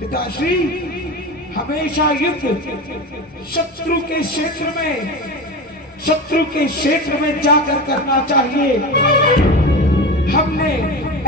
पिताश्री, हमेशा युद्ध शत्रु के क्षेत्र में जाकर करना चाहिए। हमने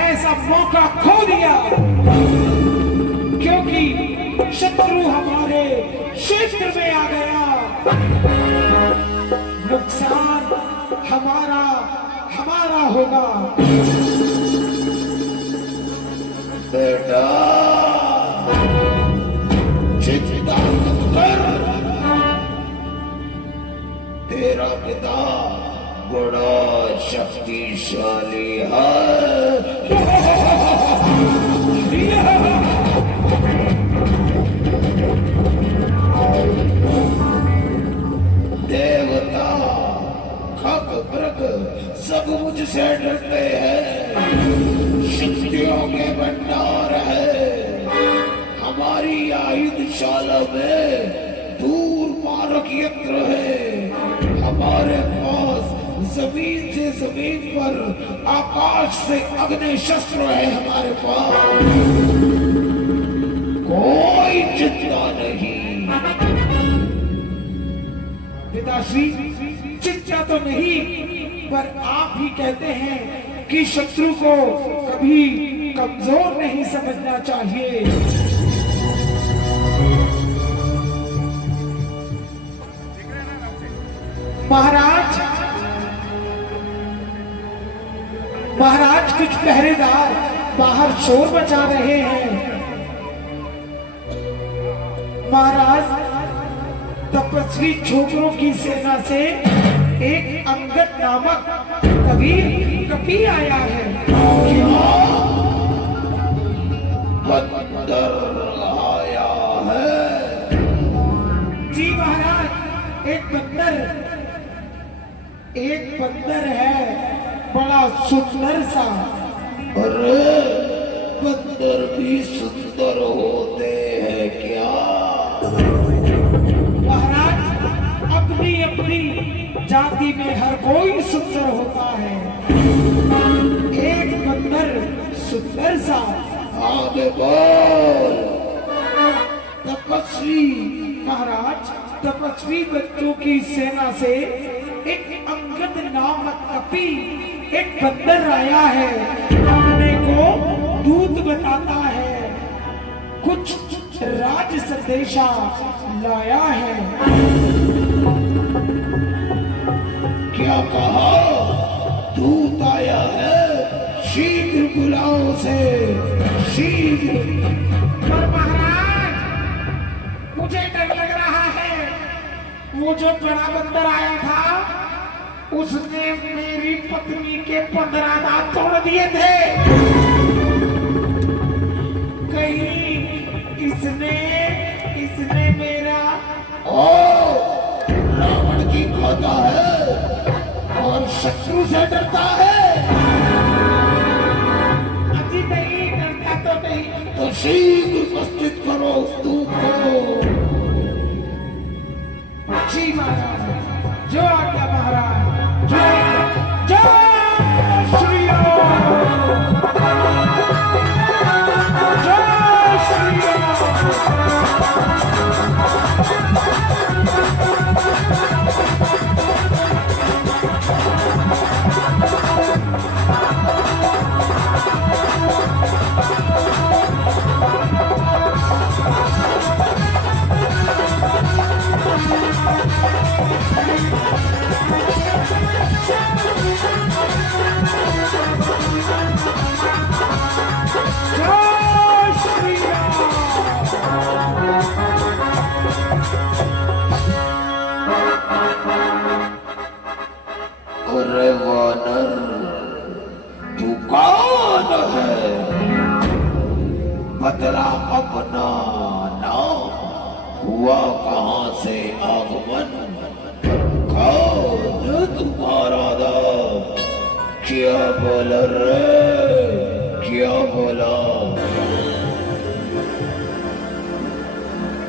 ऐसा मौका खो दिया क्योंकि शत्रु हमारे क्षेत्र में आ गया। नुकसान हमारा होगा। बेटा चिंता मत कर, तेरा पिता बड़ा शक्तिशाली है। देवता खग मृग सब मुझसे डरते हैं। शक्तियों के भंडार है हमारी आयुधशाला में। दूर मारक यंत्र है हमारे पास। जमीन से जमीन पर, आकाश से अग्नि शस्त्र है हमारे पास। कोई चिंता नहीं। पिताश्री, चिंता तो नहीं, पर आप ही कहते हैं कि शत्रु को कभी कमजोर नहीं समझना चाहिए। महाराज कुछ पहरेदार बाहर शोर मचा रहे हैं। महाराज, तपस्वी छोकरों की सेना से एक अंगद नामक कपी आया है। बंदर आया है? जी महाराज, एक बंदर है, बड़ा सुंदर सा। अरे बंदर भी सुंदर होते हैं क्या? महाराज, अपनी अपनी जाति में हर कोई सुंदर होता है। एक बंदर सुंदर सा। आगे बोल। तपस्वी महाराज, तपस्वी बच्चों की सेना से एक अंगद नामक कपी, एक बंदर आया है। अपने को दूत बताता है, कुछ राज संदेशा लाया है। क्या कहा? दूत आया है? शीघ्र बुलाओ उसे, शीघ्र। पर महाराज, मुझे डर लग रहा है। वो जो बड़ा बंदर आया था, उसने मेरी पत्नी के 15 दांत तोड़ दिए थे। कहीं इसने मेरा रावण की खाता है और शत्रु से डरता है। अजी नहीं, डरता तो नहीं। तो शीघ्र उपस्थित करो उस दूत को। जी महाराज, जो आज्ञा महाराज। जय श्री राम, जय श्री अरे वानर, तू कौन है? बदला अपना नाम, हुआ कहां से आगमन, कौन तुम्हारा नाम? क्या बोला रे, क्या बोला?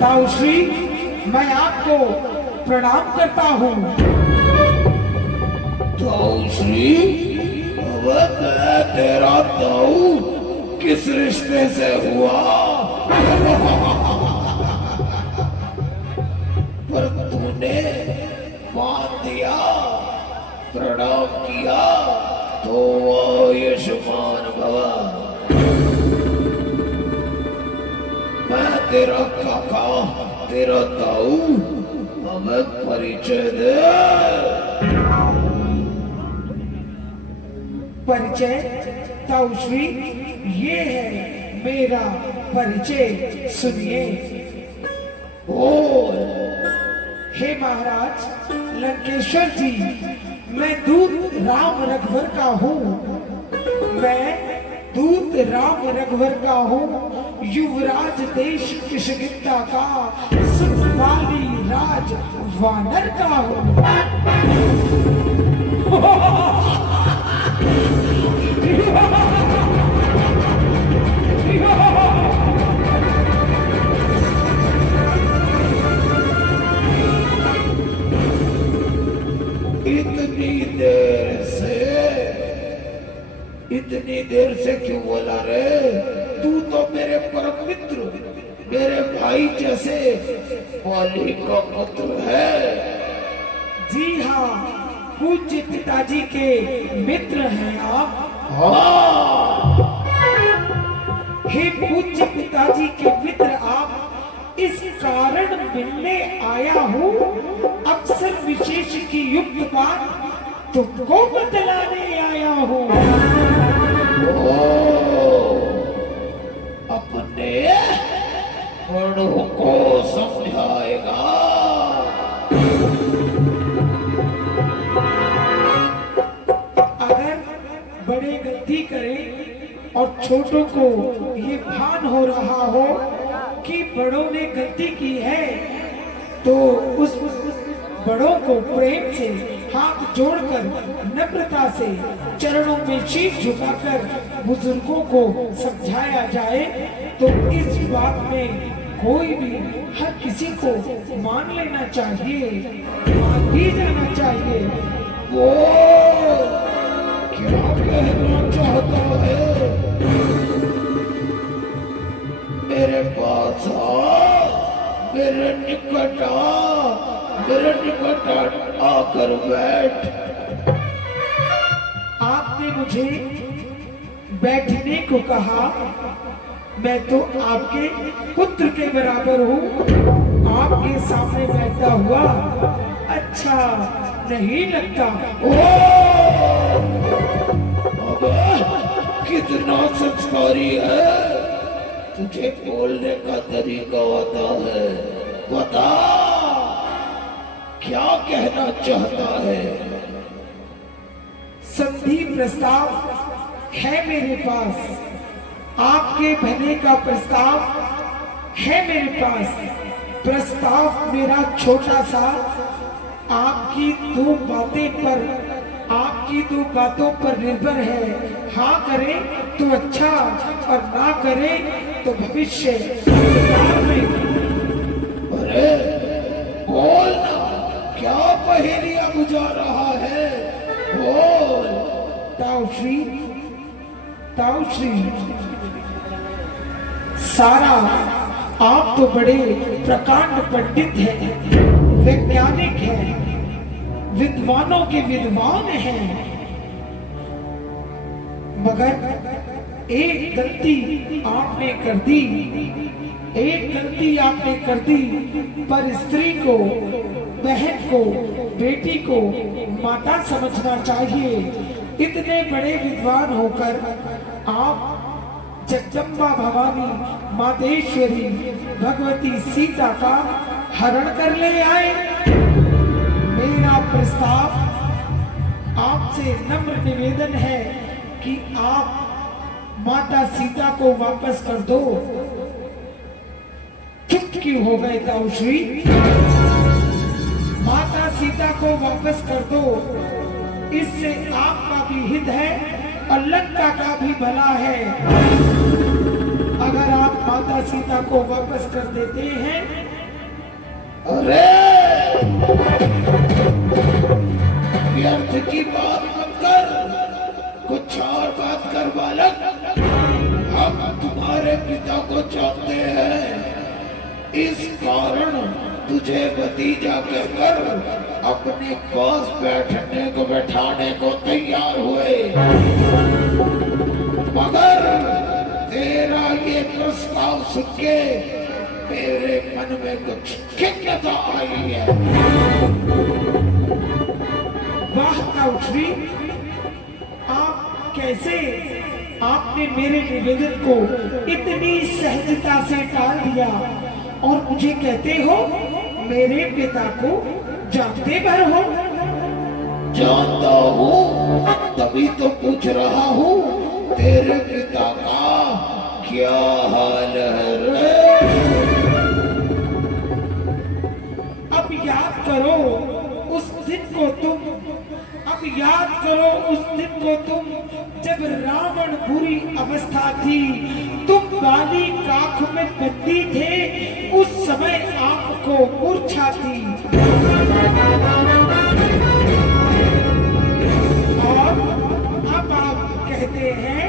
ताऊश्री, मैं आपको प्रणाम करता हूँ। ताऊश्री? अब मैं तेरा ताऊ किस रिश्ते से हुआ? पर तूने मान दिया, प्रणाम किया, तो आयुष्मान भव। मैं तेरा काका, तेरा ताऊ, हमें परिचय दे। परिचय? ताऊश्री, ये है मेरा परिचय, सुनिए। बोल। हे महाराज लंकेश्वर जी, मैं दूत राम रघुवर का हूँ। मैं दूत राम रघुवर का हूँ, युवराज देश किशकिंधा का, सुखवाली राज वानर का हूँ। इतनी देर से क्यों बोला रे? तू तो मेरे परम मित्र, मेरे भाई जैसे वाली का पुत्र है। जी हाँ, पूज्य पिताजी के मित्र हैं आप। हाँ। हे पूज्य पिताजी के मित्र आप, इस कारण मिलने आया हूँ। अक्सर विशेष की युक्त बात तुमको बतलाने आया हूँ। अपने बड़ों को समझाएगा। अगर बड़े गलती करें और छोटों को ये भान हो रहा हो कि बड़ों ने गलती की है, तो उस बड़ों को प्रेम से हाथ जोड़कर नम्रता से चरणों में शीश झुकाकर बुजुर्गों को समझाया जाए, तो इस बात में कोई भी हर किसी को मान लेना चाहिए, मान भी जाना चाहिए। वो क्या कहना चाहता है? मेरे पास आ, मेरे निकट आ, मेरे निकट आकर बैठ। आपने मुझे बैठने को कहा, मैं तो आपके पुत्र के बराबर हूँ, आपके सामने बैठता हुआ अच्छा नहीं लगता। अबे कितना संस्कारी है, तुझे बोलने का तरीका आता है। बता क्या कहना चाहता है? संधि प्रस्ताव है मेरे पास, आपके भले का प्रस्ताव है मेरे पास। प्रस्ताव मेरा छोटा सा, आपकी दो बातों पर निर्भर है। हाँ करें तो अच्छा और ना करें तो भविष्य में। अरे बोल ना, क्या पहेलियां बुझा रहा है? बोल। ताऊश्री, ताऊश्री, सारा आप तो बड़े प्रकांड पंडित हैं, वैज्ञानिक हैं, विद्वानों के विद्वान हैं, मगर एक गलती आपने कर दी, एक गलती आपने कर दी। पर स्त्री को, बहन को, बेटी को माता समझना चाहिए। इतने बड़े विद्वान होकर आप जगदम्बा भवानी, मातेश्वरी, भगवती सीता का हरण कर ले आए। मेरा प्रस्ताव आपसे नम्र निवेदन है कि आप माता सीता को वापस कर दो। चुप क्यों हो गए ताऊश्री? माता सीता को वापस कर दो, इससे आपका भी हित है और लंका का भी भला है। अगर आप माता सीता को वापस कर देते हैं। अरे व्यर्थ की बात मत कर, कुछ और बात कर बालक। हम तुम्हारे पिता को जानते हैं। इस कारण तुझे भतीजा कहकर अपने पास बैठने को बैठाने को तैयार हुए, मगर तेरा ये प्रस्ताव सुन के मेरे मन में कुछ खिन्नता आई है। वाह ताऊश्री, आप कैसे, आपने मेरे निवेदन को इतनी सहजता से टाल दिया और मुझे कहते हो मेरे पिता को जानते भर हो। जानता हूँ, तभी तो पूछ रहा हूँ तेरे पिता का क्या हाल है रे? अब याद करो उस दिन को तुम, अब याद करो उस दिन को तुम, जब रावण बुरी अवस्था थी, तुम बाली काख में बंदी थे, उस समय आपको मूर्छा थी और अब आप कहते हैं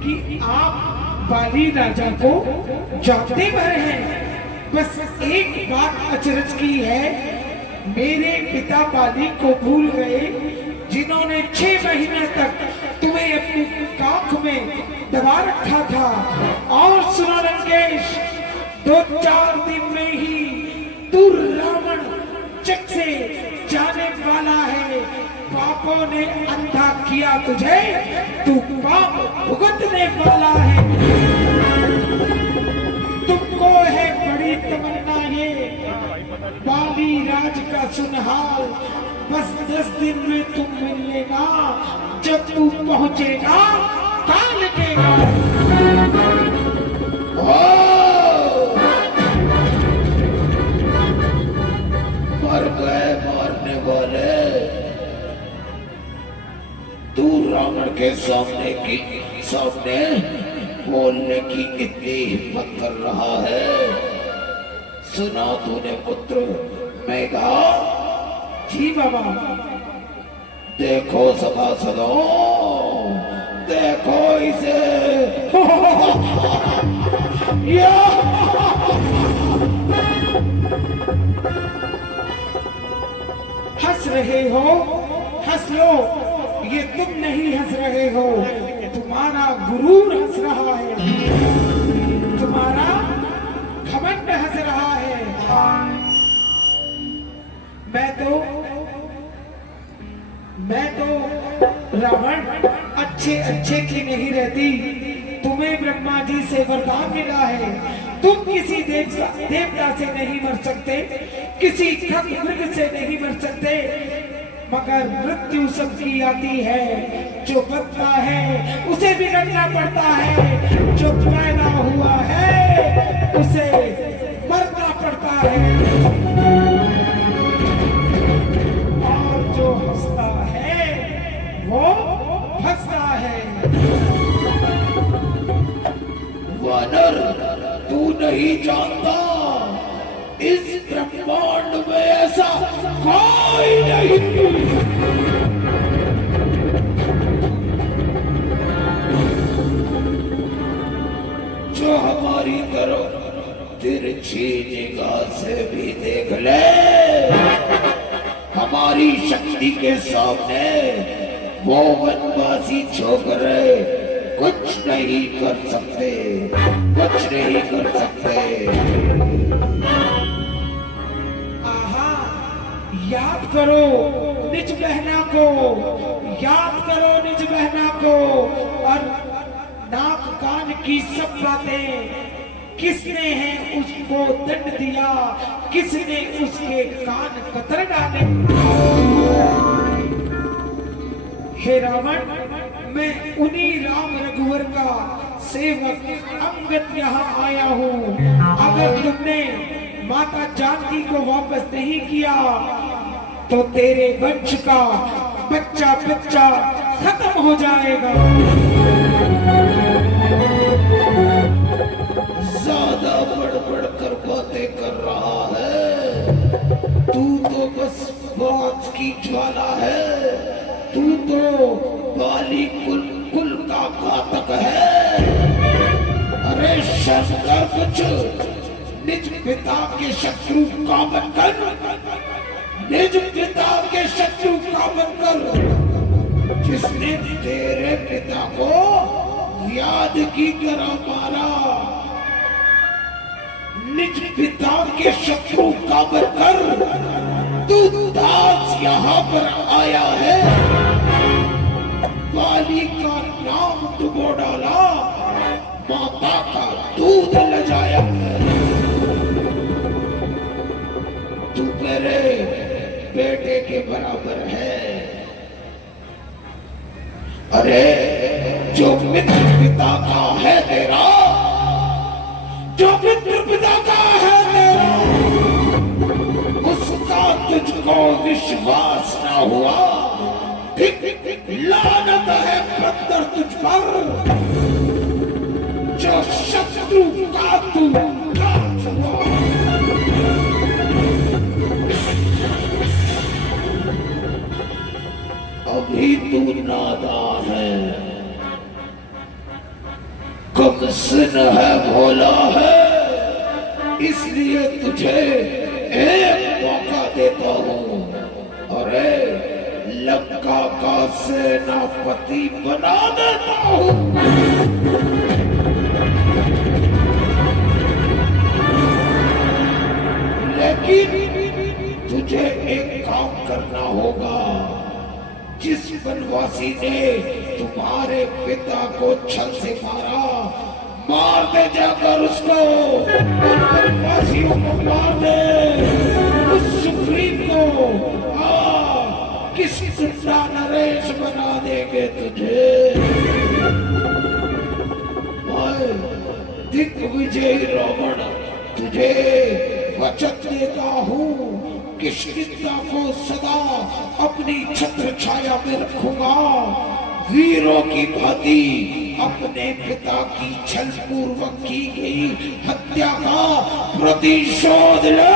कि आप बाली राजा को जानते भर हैं। बस एक बात अचरज की है, मेरे पिता बाली को भूल गए जिन्होंने 6 महीने तक तुम्हें अपनी काख में दबा रखा था। और सुनो लंकेश, 2-4 दिन में ही तू रावण चक से जाने वाला है। पापों ने अंधा किया तुझे, तू पाप भुगतने वाला है। तुमको है बड़ी तमन्ना ये बाली राज का सुनहाल, बस 10 दिन में तुम मिल लेना, जब तू पहुंचेगा काल के मर गए मारने वाले, तू रावण के सामने बोलने की इतनी हिम्मत कर रहा है। सुना तूने पुत्र मेघा? जी बाबा। देखो सभासदों, देखो इसे। हंस रहे हो, हंस लो, ये तुम नहीं हंस रहे हो, तुम्हारा गुरूर हंस रहा है, तुम्हारा घमंड हंस रहा है। मैं तो रावण अच्छे की नहीं रहती। तुम्हें ब्रह्मा जी से वरदान मिला है, तुम किसी देवता से नहीं मर सकते, किसी खग मृग से नहीं मर सकते, मगर मृत्यु सबकी आती है। जो बचता है उसे बिगड़ना पड़ता है, जो पैदा हुआ है उसे मरना पड़ता है, और जो हंसता है वो फंसता है। वानर, तू नहीं जानता, इस ब्रह्मांड में ऐसा कोई नहीं जो हमारी तरफ तिरछी निगाह से भी देख ले। हमारी शक्ति के सामने वो वनवासी छोकरे कुछ नहीं कर सकते, कुछ नहीं कर सकते। आहा, याद करो निज बहना को, याद करो निज बहना को, और नाक कान की सब बातें, किसने है उसको दंड दिया, किसने उसके कान कतर डाले। हे रावण, मैं उन्हीं राम रघुवर का सेवक अंगद यहाँ आया हूँ। अगर तुमने माता जानकी को वापस नहीं किया तो तेरे वंश का बच्चा बच्चा खत्म हो जाएगा। ज्यादा बढ़ कर बातें कर रहा है, तू तो बस बात की ज्वाला है, तू तो बाली कुल का घातक है। अरे शंकर, कुछ निज पिता के शत्रु का बनकर, निज पिता के शत्रु का बनकर, जिसने तेरे पिता को याद की तरह मारा, निज पिता के शत्रु का बनकर तू दास यहाँ पर आया है, बाली का नाम डुबो डाला, माता का दूध लजाया है। तू मेरे बेटे के बराबर है। अरे जो मित्र पिता का है तेरा, जो मित्र पिता का है तेरा, उसका तुझको विश्वास ना हुआ, लानत है बंदर तुझ पर, जो शत्रु का तू दास हुआ। अभी तू नादान है, कमसिन है, भोला है, इसलिए तुझे एक मौका देता हूं। अरे लंका का सेनापति बना देता हूं। लेकिन तुझे एक काम करना होगा। जिस वनवासी ने तुम्हारे पिता को छल से मारा, मार दे जाकर उसको, उन वनवासियों को मार दे, उस सुग्रीव को किस सुंदरा नरेश बना देंगे तुझे। दिग्विजयी रावण, तुझे वचन देता हूँ, किष्किंधा को सदा अपनी छत्र छाया में रखूंगा। वीरों की भांति अपने पिता की छल पूर्वक की गई हत्या का प्रतिशोध ले।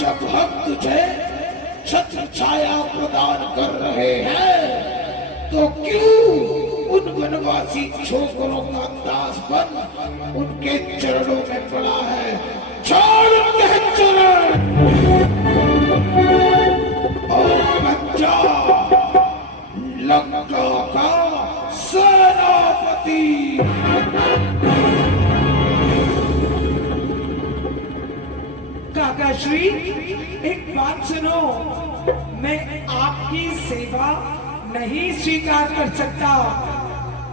जब हम तुझे छत्र छाया प्रदान कर रहे हैं, तो क्यों उन वनवासी छोकरों का दास बन उनके चरणों में पड़ा है। छोड़ उनके चरण और बच्चा लंका का सेनापति। काका श्री, एक बात सुनो, मैं आपकी सेवा नहीं स्वीकार कर सकता,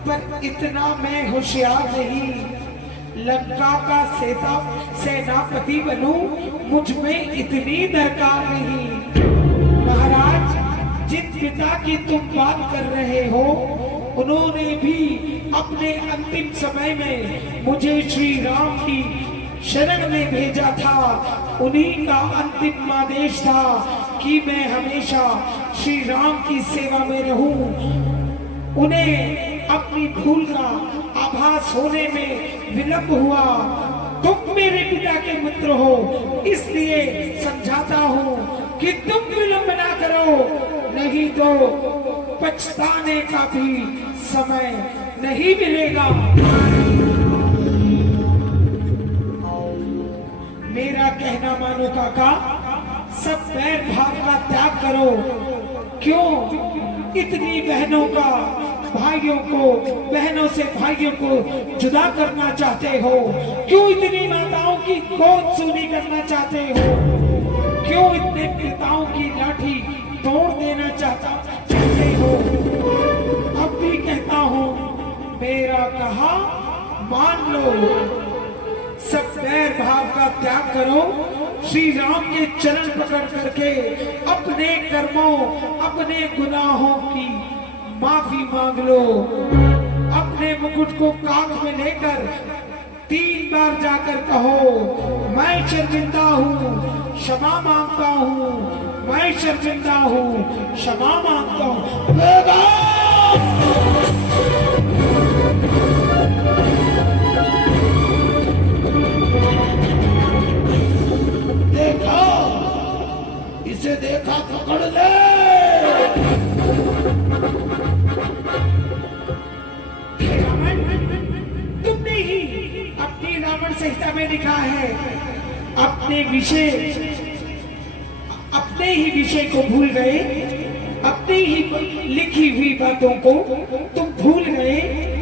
पर इतना मैं होशियार नहीं। लंका का सेनापति बनूं, मुझ में इतनी दरकार नहीं। महाराज, जिन पिता की तुम बात कर रहे हो, उन्होंने भी अपने अंतिम समय में मुझे श्री राम की शरण में भेजा था। उन्हीं का अंतिम आदेश था कि मैं हमेशा श्री राम की सेवा में रहूं। उन्हें अपनी भूल का आभास होने में विलंब हुआ। तुम मेरे पिता के मित्र हो, इसलिए समझाता हूं कि तुम विलंब ना करो, नहीं तो पछताने का भी समय नहीं मिलेगा। मेरा कहना मानो काका, सब बैर भाव का त्याग करो। क्यों इतनी बहनों का भाइयों को, बहनों से भाइयों को जुदा करना चाहते हो? क्यों इतनी माताओं की गोद सूनी करना चाहते हो? क्यों इतने पिताओं की लाठी तोड़ देना चाहते हो? अब भी कहता हूँ, मेरा कहा मान लो। सब बैर भाव का त्याग करो, श्री राम के चरण पकड़ करके अपने कर्मों, अपने गुनाहों की माफी मांग लो। अपने मुकुट को कांध में लेकर 3 बार जाकर कहो, मैं शर्मिंदा हूँ, क्षमा मांगता हूँ, मैं शर्मिंदा हूँ, क्षमा मांगता हूँ। देखा, इसे देखा, पकड़ ले। ब्राह्मण संहिता में लिखा है, अपने ही विषय को भूल गए, अपनी ही लिखी हुई बातों को तुम